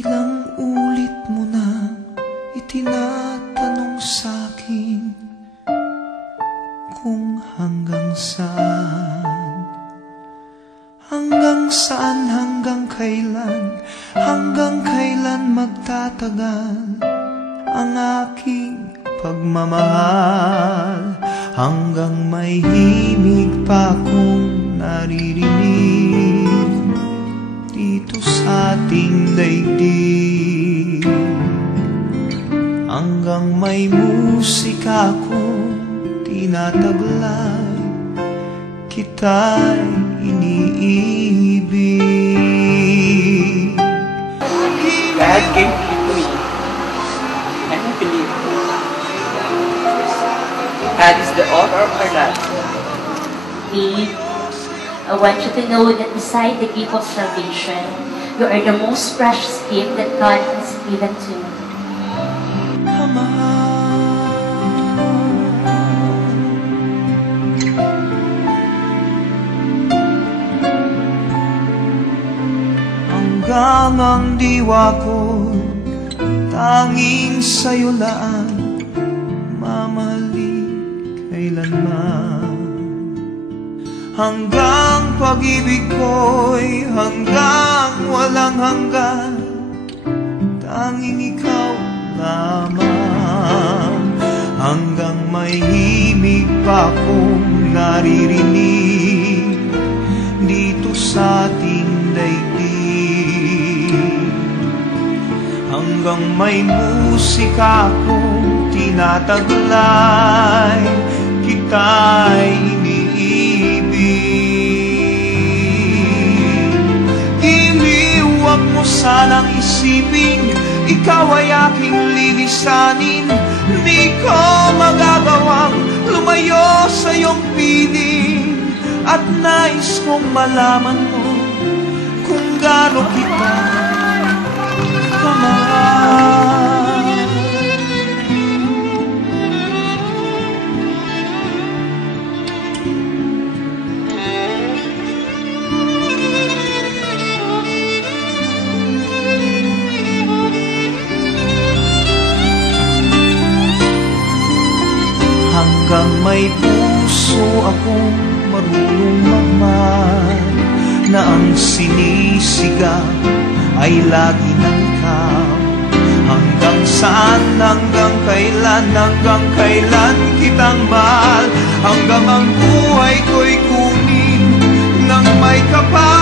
Ilang ulit mo na itinatanong sa'kin kung hanggang saan, hanggang kailan magtatagal ang aking pagmamahal, hanggang may himig pa akong naririnig dito sa ating daigdig, hanggang may musika akong tinataglay, kita'y iniibig. God gave you to me, and I believe God is the author of our life. Babe, I want you to know that beside the gift of salvation, you are the most precious gift that God has given to me. Hanggang ang diwa ko tanging sa'yo lang mamahalin kailanman, hanggang pag-ibig ko'y hanggang walang hanggan, tanging ikaw lamang, hanggang may himig pa akong naririnig dito sa ating daigdig, hanggang may musika akong tinataglay, kita'y iniibig. Iliwag mo sanang isipin, ikaw ay aking lilisanin, di ko magagawang lumayo sa iyong piling, at nais kong malaman mo kung gaano kita kamahal. Hanggang may puso akong marunong magmahal, na ang sinisigaw ay lagi ng ikaw, hanggang saan, hanggang kailan kitang mahal, hanggang ang buhay ko'y kunin ng may kapal.